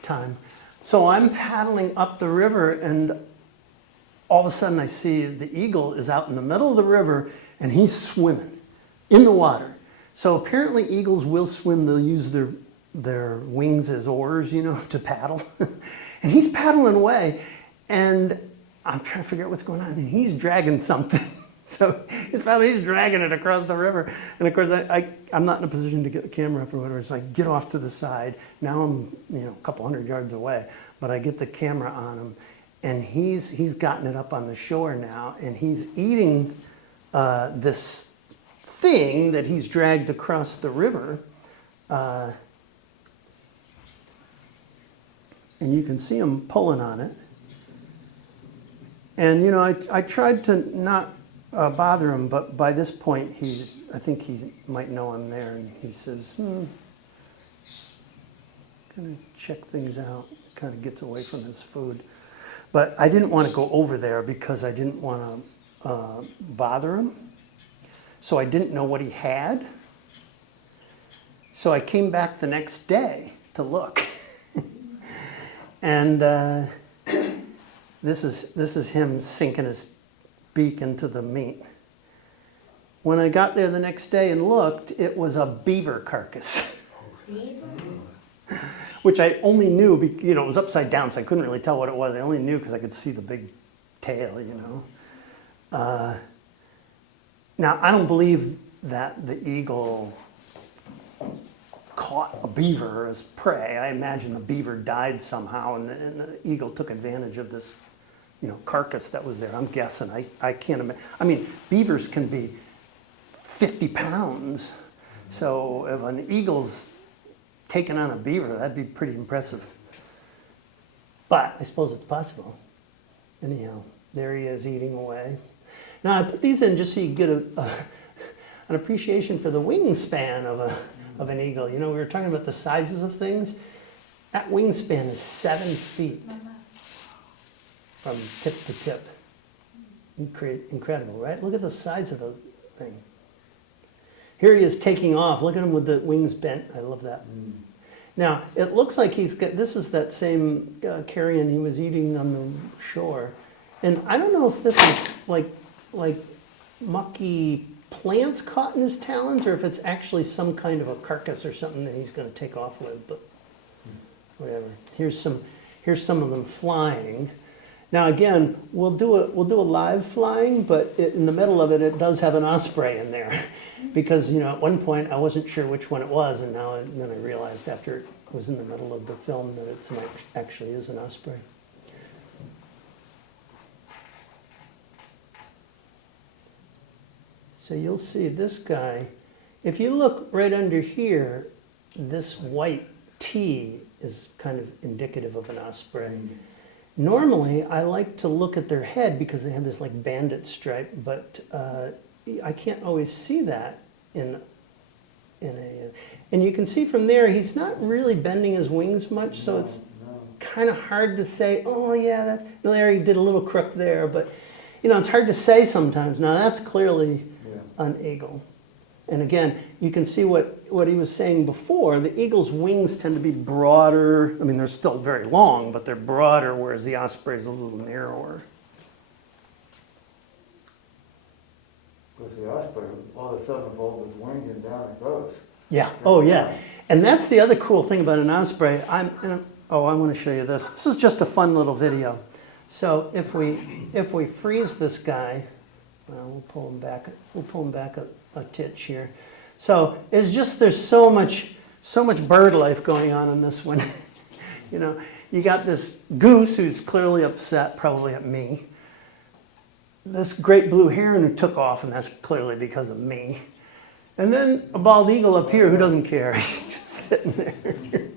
time. So I'm paddling up the river, and all of a sudden I see the eagle is out in the middle of the river, and he's swimming in the water. So apparently eagles will swim. They'll use their wings as oars, you know, to paddle. And he's paddling away, and I'm trying to figure out what's going on, and he's dragging something. So he's dragging it across the river. And of course, I'm not in a position to get the camera up or whatever. It's like, get off to the side. Now I'm, a couple hundred yards away. But I get the camera on him, and he's gotten it up on the shore now, and he's eating this thing that he's dragged across the river. And you can see him pulling on it. And, I tried to not bother him, but by this point, I think he might know I'm there, and he says, gonna check things out. Kind of gets away from his food. But I didn't want to go over there because I didn't want to bother him. So I didn't know what he had. So I came back the next day to look. And this is him sinking his beak into the meat. When I got there the next day and looked, it was a beaver carcass. Beaver? Which I only knew, it was upside down, so I couldn't really tell what it was. I only knew because I could see the big tail, Now, I don't believe that the eagle caught a beaver as prey. I imagine the beaver died somehow, and the eagle took advantage of this, carcass that was there. I'm guessing. I can't imagine. I mean, beavers can be 50 pounds. So if an eagle's taking on a beaver, that'd be pretty impressive. But I suppose it's possible. Anyhow, there he is eating away. Now I put these in just so you get an appreciation for the wingspan of an eagle. We were talking about the sizes of things. That wingspan is 7 feet from tip to tip. Incredible, right? Look at the size of the thing. Here he is taking off. Look at him with the wings bent. I love that. Now, it looks like this is that same carrion he was eating on the shore. And I don't know if this is like mucky plants caught in his talons or if it's actually some kind of a carcass or something that he's going to take off with, but whatever. Here's some of them flying. Now again, we'll do a live flying, but in the middle of it, it does have an osprey in there, because at one point I wasn't sure which one it was, and then I realized after it was in the middle of the film that it actually is an osprey. So you'll see this guy. If you look right under here, this white T is kind of indicative of an osprey. Normally, I like to look at their head because they have this like bandit stripe, but I can't always see that in a. And you can see from there, he's not really bending his wings much, so it's kind of hard to say, oh yeah, that's, there he did a little crook there, but it's hard to say sometimes. Now that's clearly an eagle. And again, you can see what he was saying before. The eagle's wings tend to be broader. I mean, they're still very long, but they're broader, whereas the osprey's a little narrower. Because the osprey, all of a sudden, folds his wings and down it goes. Yeah. Oh, yeah. And that's the other cool thing about an osprey. I want to show you this. This is just a fun little video. So if we freeze this guy, we'll pull him back. We'll pull him back a titch here. So there's so much bird life going on in this one. You got this goose who's clearly upset, probably at me. This great blue heron who took off, and that's clearly because of me. And then a bald eagle up here who doesn't care. He's just sitting there. This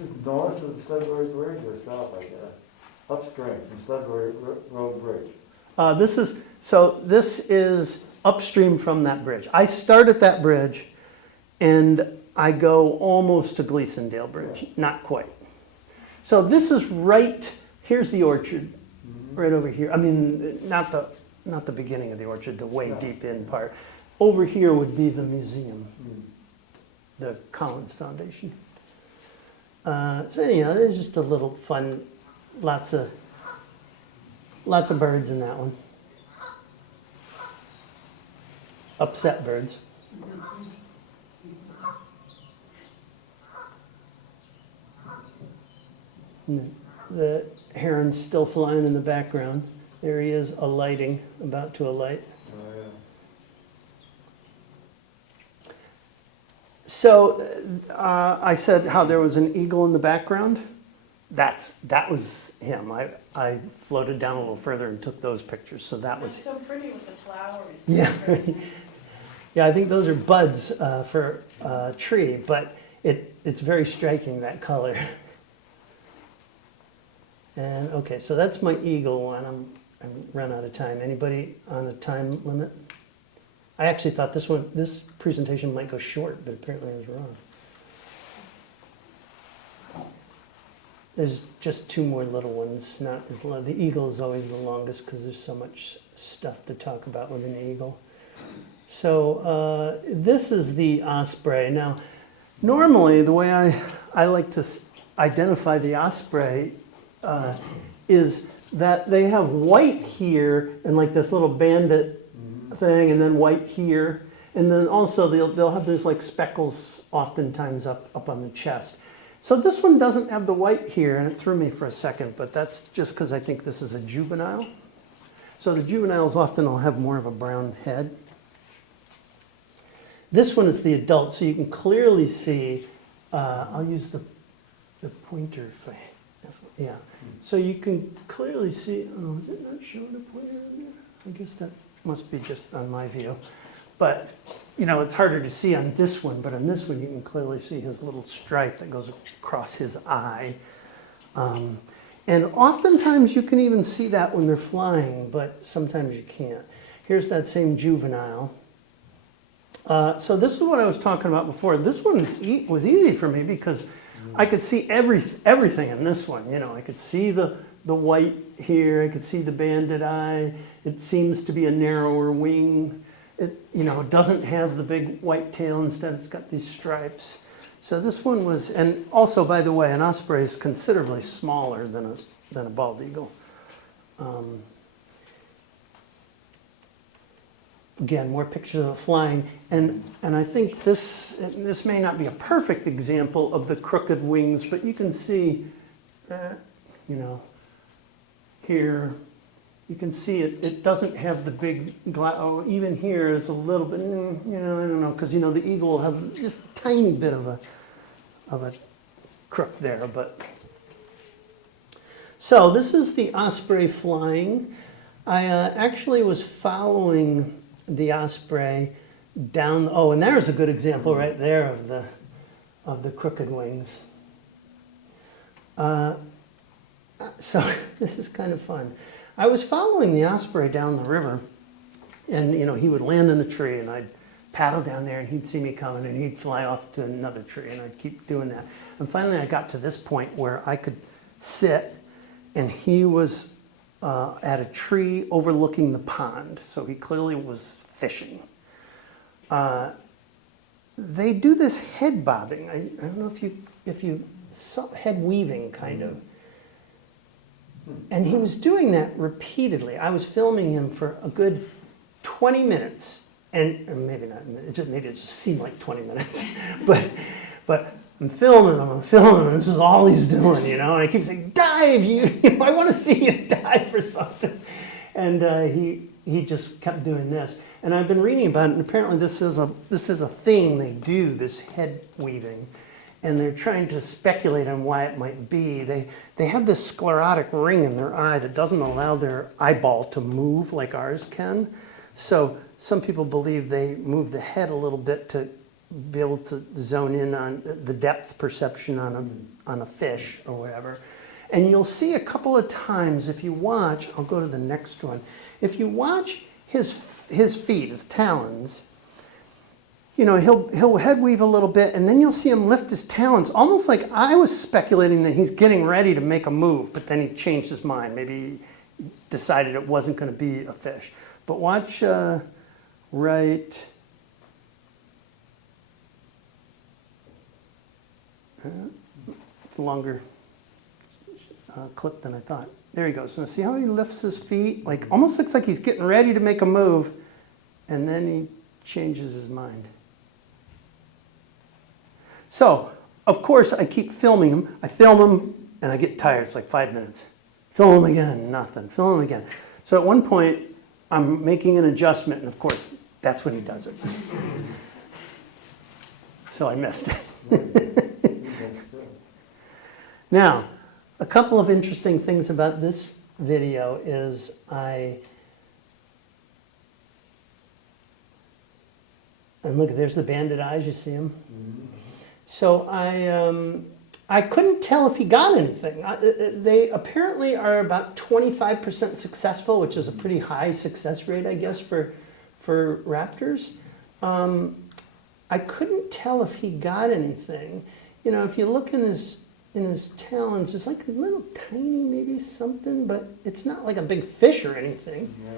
is north of Sudbury Bridge or south like that? Upstream from Sudbury Road Bridge. This is upstream from that bridge. I start at that bridge and I go almost to Gleasondale Bridge, not quite. So this is here's the orchard, right over here. I mean, not the beginning of the orchard, the way deep in part. Over here would be the museum, the Collins Foundation. So anyhow, there's just a little fun, lots of birds in that one. Upset birds. And the heron's still flying in the background. There he is, alighting, about to alight. Oh, yeah. So I said how there was an eagle in the background. That was him. I floated down a little further and took those pictures. So that was. It's so pretty with the flowers. Yeah. Yeah, I think those are buds for a tree, but it's very striking, that color. And okay, so that's my eagle one. I ran out of time. Anybody on a time limit? I actually thought this presentation might go short, but apparently I was wrong. There's just two more little ones, not as long. The eagle is always the longest because there's so much stuff to talk about with an eagle. So this is the osprey. Now, normally the way I like to identify the osprey is that they have white here and like this little bandit thing, and then white here, and then also they'll have these like speckles oftentimes up on the chest. So this one doesn't have the white here, and it threw me for a second, but that's just because I think this is a juvenile. So the juveniles often will have more of a brown head. This one is the adult, so you can clearly see, I'll use the pointer yeah. So you can clearly see, oh, is it not showing a pointer in there? I guess that must be just on my view. But, you know, it's harder to see on this one, but on this one you can clearly see his little stripe that goes across his eye. And oftentimes you can even see that when they're flying, but sometimes you can't. Here's that same juvenile. So this is what I was talking about before. This one was easy for me because I could see everything in this one. You know, I could see the white here. I could see the banded eye. It seems to be a narrower wing. It doesn't have the big white tail. Instead, it's got these stripes. So this one was, and also, by the way, an osprey is considerably smaller than a bald eagle. Again, more pictures of flying, and I think this may not be a perfect example of the crooked wings, but you can see, here, you can see it doesn't have the big, even here is a little bit, I don't know, because, the eagle will have just a tiny bit of a crook there, but. So this is the osprey flying. I actually was following the osprey down, and there's a good example right there of the crooked wings. So this is kind of fun. I was following the osprey down the river, and he would land in a tree, and I'd paddle down there, and he'd see me coming, and he'd fly off to another tree, and I'd keep doing that. And finally I got to this point where I could sit, and he was at a tree overlooking the pond, so he clearly was fishing. They do this head bobbing. I don't know if you saw head weaving, kind of. And he was doing that repeatedly. I was filming him for a good 20 minutes, and maybe not. Maybe it just seemed like 20 minutes, but I'm filming him, and this is all he's doing, And I keep saying, dive, I want to see you dive for something. And he just kept doing this. And I've been reading about it, and apparently this is a thing they do, this head weaving. And they're trying to speculate on why it might be. They have this sclerotic ring in their eye that doesn't allow their eyeball to move like ours can. So some people believe they move the head a little bit to be able to zone in on the depth perception on a fish or whatever. And you'll see a couple of times if you watch, I'll go to the next one. If you watch his feet, his talons, he'll head weave a little bit, and then you'll see him lift his talons, almost like I was speculating that he's getting ready to make a move, but then he changed his mind. Maybe he decided it wasn't going to be a fish. But watch right. It's a longer clip than I thought. There he goes. So see how he lifts his feet? Like, almost looks like he's getting ready to make a move, and then he changes his mind. So, of course, I keep filming him. I film him, and I get tired. It's like 5 minutes. Film him again, nothing. Film him again. So at one point, I'm making an adjustment, and of course, that's when he does it. So I missed it. Now, a couple of interesting things about this video is and look, there's the banded eyes, you see them? Mm-hmm. So I couldn't tell if he got anything. They apparently are about 25% successful, which is a pretty high success rate, I guess, for raptors. I couldn't tell if he got anything. You know, if you look in his talons, there's like a little tiny maybe something, but it's not like a big fish or anything. Yeah.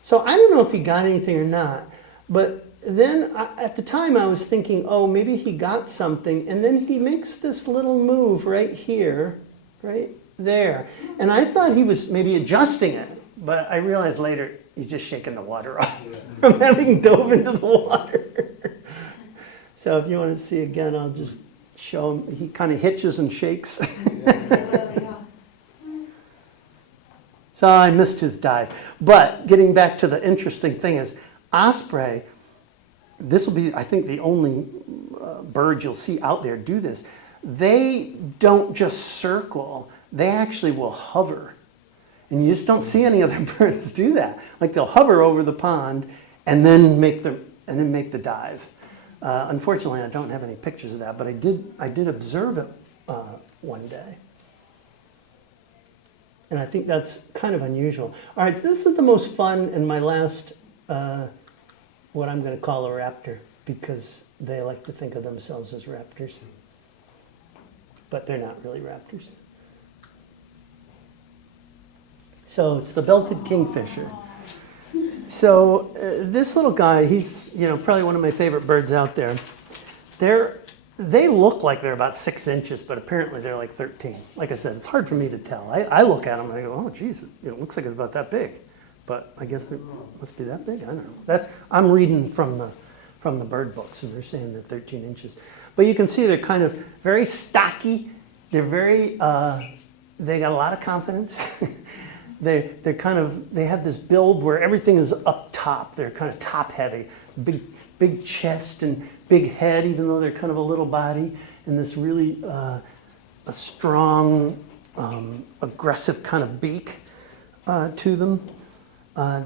So I don't know if he got anything or not. But then at the time I was thinking, oh, maybe he got something. And then he makes this little move right here, right there. And I thought he was maybe adjusting it. But I realized later he's just shaking the water off from having dove into the water. So if you want to see again, I'll just show him. He kind of hitches and shakes. So I missed his dive. But getting back to the interesting thing is, osprey, this will be, I think, the only bird you'll see out there do this. They don't just circle, they actually will hover. And you just don't see any other birds do that. Like they'll hover over the pond and then make the dive. Unfortunately, I don't have any pictures of that, but I did observe it one day. And I think that's kind of unusual. All right, so this is the most fun in my last, what I'm going to call a raptor, because they like to think of themselves as raptors. But they're not really raptors. So it's the belted kingfisher. So this little guy, he's probably one of my favorite birds out there. They look like they're about 6 inches, but apparently they're like 13. Like I said, it's hard for me to tell. I look at them and I go, oh, geez, it looks like it's about that big. But I guess they must be that big. I don't know. I'm reading from the bird books, and they're saying they're 13 inches. But you can see they're kind of very stocky. They're very, they got a lot of confidence. They have this build where everything is up top. They're kind of top heavy, big chest and big head, even though they're kind of a little body, and this really a strong, aggressive kind of beak to them.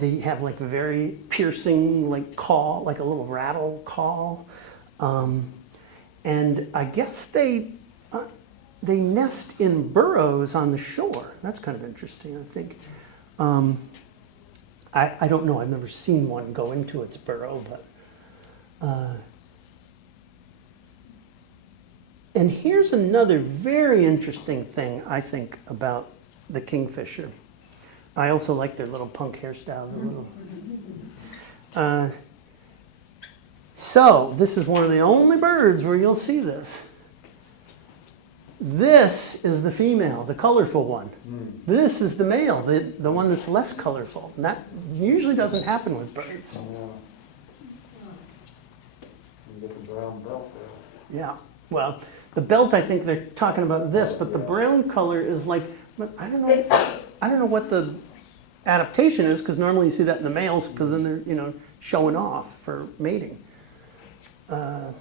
They have like a very piercing like call, like a little rattle call, and I guess they nest in burrows on the shore. That's kind of interesting, I think. I don't know. I've never seen one go into its burrow, but. And here's another very interesting thing, I think, about the kingfisher. I also like their little punk hairstyle. So this is one of the only birds where you'll see this. This is the female, the colorful one. This is the male, the one that's less colorful. And that usually doesn't happen with birds. You get the brown belt there. Yeah, well, the belt, I think they're talking about this, but the brown color is like, I don't know what the adaptation is, because normally you see that in the males, because then they're showing off for mating. Might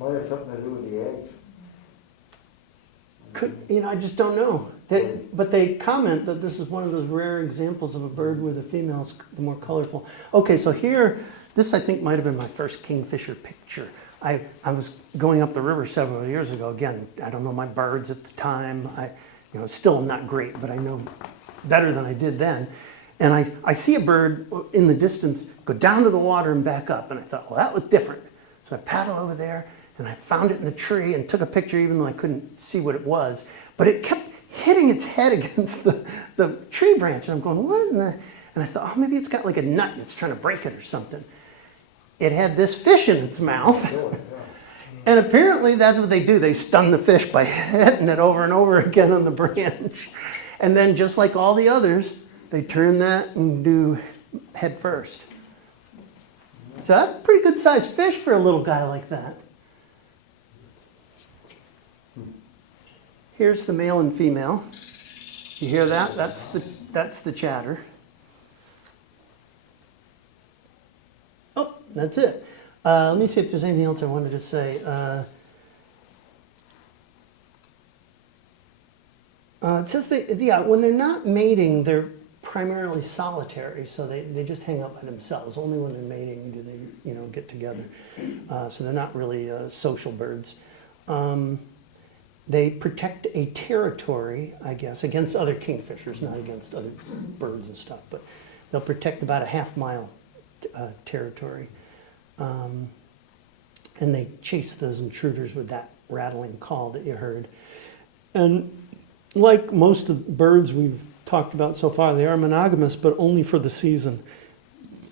have something to do with the eggs. I just don't know. But they comment that this is one of those rare examples of a bird where the female's the more colorful. Okay, so here, this I think might have been my first kingfisher picture. I was going up the river several years ago. Again, I don't know my birds at the time. Still not great, but I know better than I did then. And I see a bird in the distance go down to the water and back up. And I thought, well, that was different. So I paddled over there, and I found it in the tree and took a picture, even though I couldn't see what it was. But it kept hitting its head against the tree branch. And I'm going, what in the? And I thought, oh, maybe it's got like a nut and it's trying to break it or something. It had this fish in its mouth. And apparently that's what they do. They stun the fish by hitting it over and over again on the branch. And then just like all the others, they turn that and do head first. So that's a pretty good sized fish for a little guy like that. Here's the male and female. You hear that? That's the chatter. Oh, that's it. Let me see if there's anything else I wanted to say. It says when they're not mating, they're primarily solitary, so they just hang out by themselves. Only when they're mating do they get together. So they're not really social birds. They protect a territory, I guess, against other kingfishers, not against other birds and stuff, but they'll protect about a half-mile territory. And they chase those intruders with that rattling call that you heard. And like most of the birds we've talked about so far, they are monogamous, but only for the season.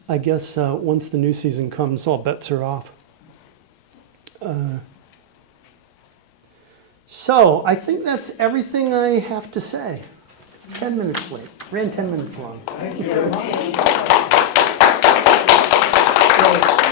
I guess once the new season comes, all bets are off. So I think that's everything I have to say. 10 minutes late. Ran 10 minutes long. Thank you very much. So,